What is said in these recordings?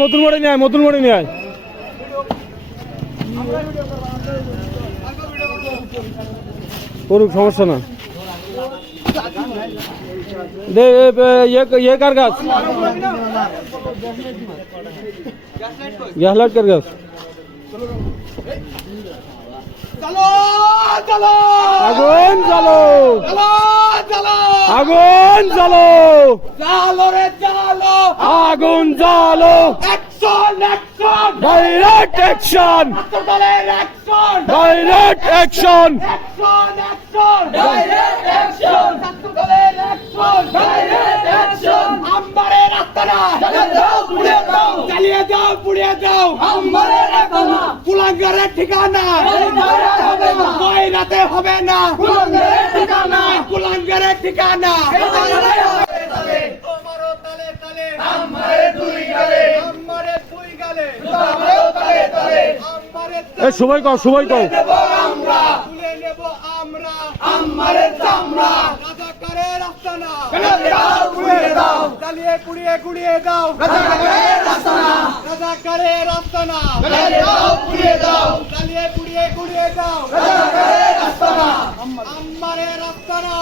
মতুল মোড়ে নিয়ে আয়, মতুল মোড়ে নিয়ে আয়। করুক, সমস্যা না। দে ये कर गाছ, গ্যাস লাইট कर गाছ। আগুন জ্বালো, আগুন জ্বালো, আগুন জ্বালো। ডাইরেক্ট অ্যাকশন, ডাইরেক্ট অ্যাকশন, চালিয়ে দাও, পুড়িয়ে দাও, কুলাঙ্গারের ঠিকানা রাতে হবে না, কুলাঙ্গারের ঠিকানা। সবাই কও, সবাই কও। তুলে নেব আমরা আমাদের চামড়া, রাজাকারের আস্তানা পুড়িয়ে দাও, জ্বালিয়ে পুড়িয়ে গুড়িয়ে দাও, রাজাকারের আস্তানা, রাজাকারের আস্তানা পুড়িয়ে দাও, জ্বালিয়ে পুড়িয়ে গুড়িয়ে দাও, রাজাকারের আস্তানা, আমাদের আস্তানা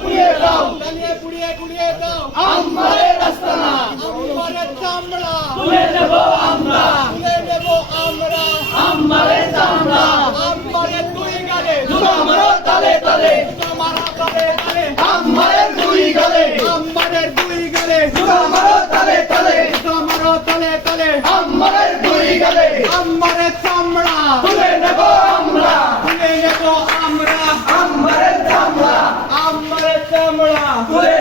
পুড়িয়ে দাও, জ্বালিয়ে পুড়িয়ে গুড়িয়ে দাও, আমাদের আস্তানা, আমাদের চামড়া তুলে নেব আমরা, তুলে নেব আমরা আমাদের চামড়া, আমাদের দুই গালে আমারও তালে তালে, আমারও তালে তালে, আমাদের দুই গালে, আমাদের দুই গালে, আমারও তালে তালে, আমারও তালে তালে, আমাদের দুই গালে, আমাদের চামড়া তুলে নেব আমরা, তুলে নেব আমরা, আমাদের চামড়া, আমাদের চামড়া তুলে